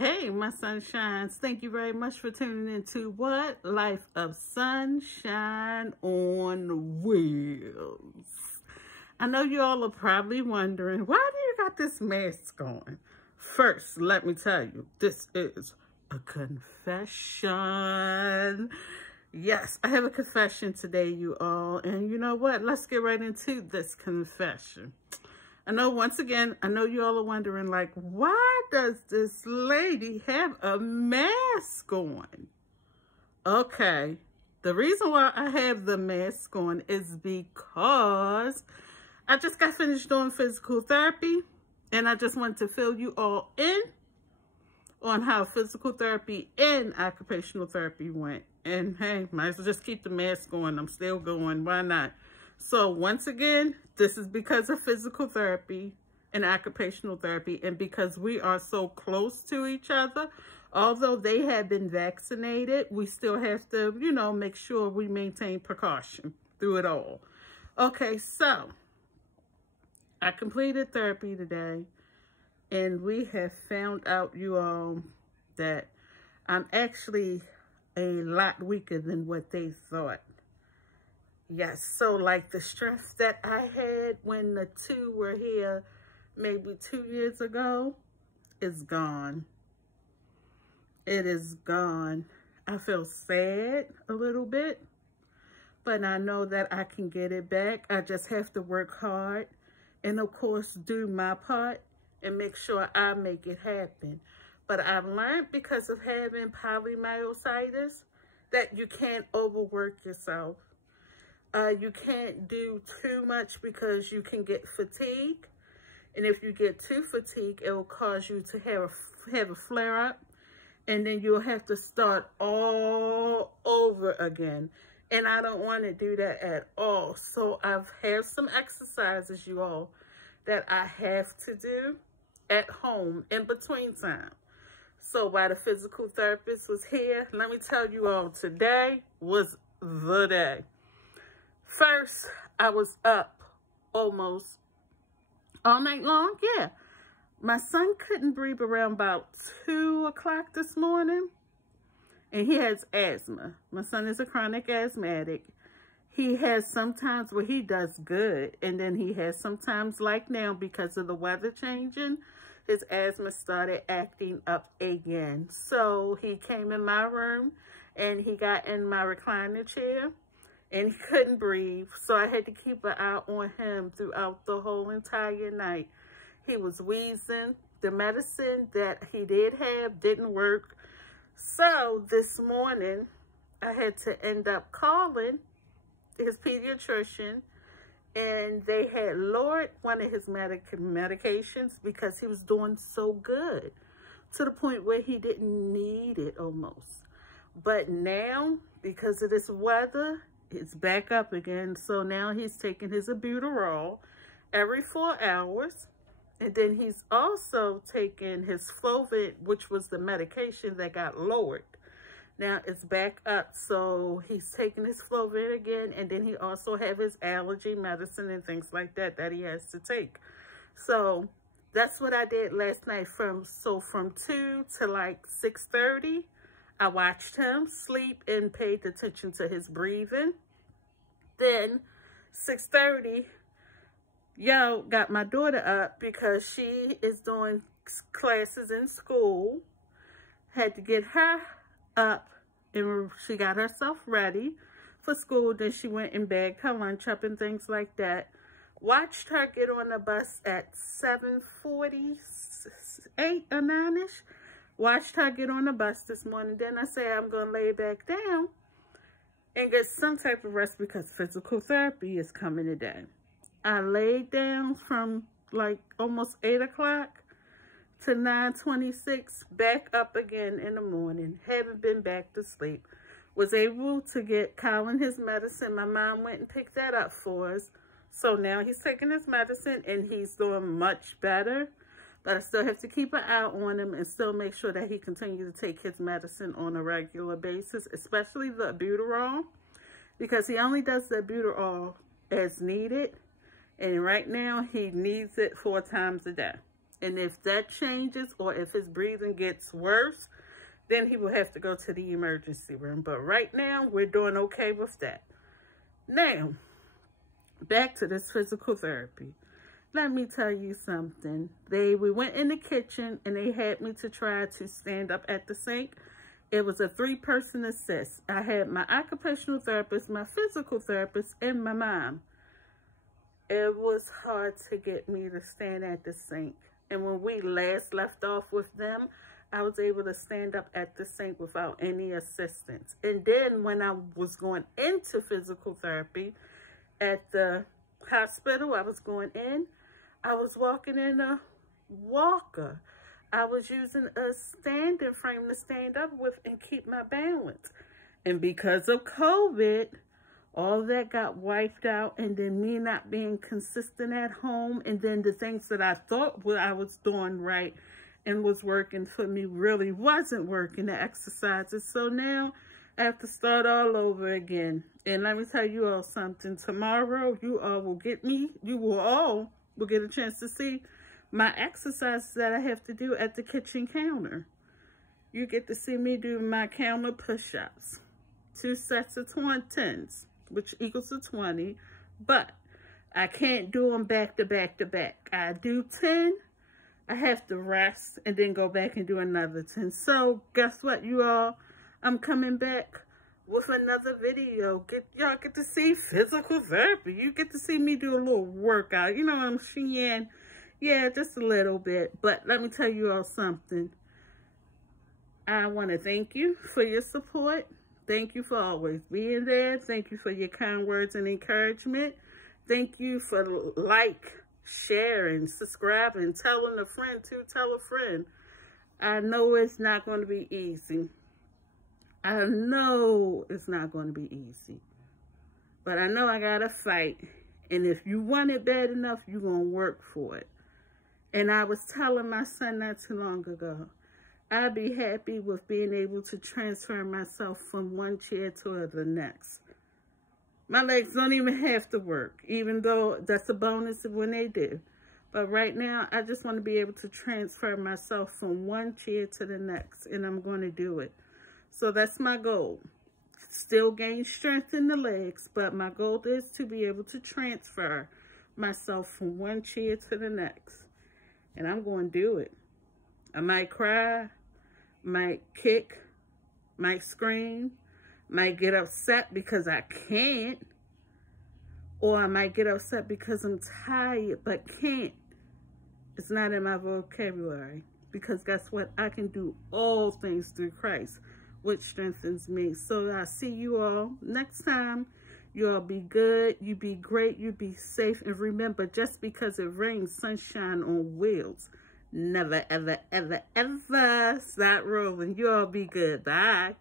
Hey, my sunshines. Thank you very much for tuning into what? Life of Sunshine on Wheels. I know you all are probably wondering, why do you got this mask on? First, let me tell you, this is a confession. Yes, I have a confession today, you all. And you know what? Let's get right into this confession. I know, once again, I know you all are wondering, like, why does this lady have a mask on? Okay, the reason why I have the mask on is because I just got finished doing physical therapy, and I just wanted to fill you all in on how physical therapy and occupational therapy went. And hey, might as well just keep the mask on. I'm still going. Why not? So once again, this is because of physical therapy and occupational therapy, and because we are so close to each other. Although they have been vaccinated, we still have to, you know, make sure we maintain precaution through it all. Okay, so I completed therapy today, and we have found out, you all, that I'm actually a lot weaker than what they thought. Yes, so like the strength that I had when the two were here maybe 2 years ago is gone. It is gone. I feel sad a little bit, but I know that I can get it back. I just have to work hard and, of course, do my part and make sure I make it happen. But I've learned, because of having polymyositis, that you can't overwork yourself. You can't do too much because you can get fatigue. And if you get too fatigued, it will cause you to have a flare-up. And then you'll have to start all over again. And I don't want to do that at all. So I've had some exercises, you all, that I have to do at home in between time. So while the physical therapist was here, let me tell you all, today was the day. First, I was up almost all night long. Yeah. My son couldn't breathe around about 2 o'clock this morning, and he has asthma. My son is a chronic asthmatic. He has sometimes where he does good, and then he has sometimes, like now, because of the weather changing, his asthma started acting up again. So he came in my room, and he got in my recliner chair, and he couldn't breathe, so I had to keep an eye on him throughout the whole entire night. He was wheezing. The medicine that he did have didn't work. So this morning, I had to end up calling his pediatrician, and they had lowered one of his medications because he was doing so good, to the point where he didn't need it almost. But now, because of this weather, it's back up again. So now he's taking his albuterol every 4 hours. And then he's also taking his Flovent, which was the medication that got lowered. Now it's back up. So he's taking his Flovent again. And then he also have his allergy medicine and things like that that he has to take. So that's what I did last night. From 2 to like 6:30. I watched him sleep and paid attention to his breathing. Then 6:30, got my daughter up because she is doing classes in school. Had to get her up, and she got herself ready for school. Then she went and bagged her lunch up and things like that. Watched her get on the bus at 7:48 or 9-ish. Watched her get on the bus this morning. Then I say I'm going to lay back down and get some type of rest because physical therapy is coming today. I laid down from like almost 8 o'clock to 9:26, back up again in the morning. Haven't been back to sleep. Was able to get Colin his medicine. My mom went and picked that up for us. So now he's taking his medicine and he's doing much better. But I still have to keep an eye on him and still make sure that he continues to take his medicine on a regular basis, especially the albuterol, because he only does the albuterol as needed. And right now, he needs it 4 times a day. And if that changes or if his breathing gets worse, then he will have to go to the emergency room. But right now, we're doing okay with that. Now, back to this physical therapy. Let me tell you something. We went in the kitchen and they had me to try to stand up at the sink. It was a 3-person assist. I had my occupational therapist, my physical therapist, and my mom. It was hard to get me to stand at the sink. And when we last left off with them, I was able to stand up at the sink without any assistance. And then when I was going into physical therapy at the hospital, I was going in, I was walking in a walker. I was using a standing frame to stand up with and keep my balance. And because of COVID, all that got wiped out, and then me not being consistent at home, and then the things that I thought I was doing right and was working for me really wasn't working, the exercises. So now I have to start all over again. And let me tell you all something. Tomorrow, you all will get a chance to see my exercises that I have to do at the kitchen counter. You get to see me do my counter push-ups. 2 sets of 10s, which equals to 20. But I can't do them back to back to back. I do 10. I have to rest and then go back and do another 10. So guess what, you all? I'm coming back with another video. Y'all get to see physical therapy. You get to see me do a little workout. You know what I'm saying? Yeah, just a little bit. But let me tell you all something. I want to thank you for your support. Thank you for always being there. Thank you for your kind words and encouragement. Thank you for sharing, subscribing, telling a friend to tell a friend. I know it's not going to be easy. I know it's not going to be easy. But I know I got to fight. And if you want it bad enough, you're going to work for it. And I was telling my son not too long ago, I'd be happy with being able to transfer myself from one chair to the next. My legs don't even have to work, even though that's a bonus when they do. But right now, I just want to be able to transfer myself from one chair to the next, and I'm going to do it. So that's my goal. Still gain strength in the legs, but my goal is to be able to transfer myself from one chair to the next. And I'm going to do it. I might cry, might kick, might scream, might get upset because I can't, or I might get upset because I'm tired but can't. It's not in my vocabulary, because guess what? I can do all things through Christ, which strengthens me. So I'll see you all next time. You all be good, you be great, you be safe, and remember, just because it rains, sunshine on wheels. Never, ever, ever, ever stop rolling. You all be good. Bye.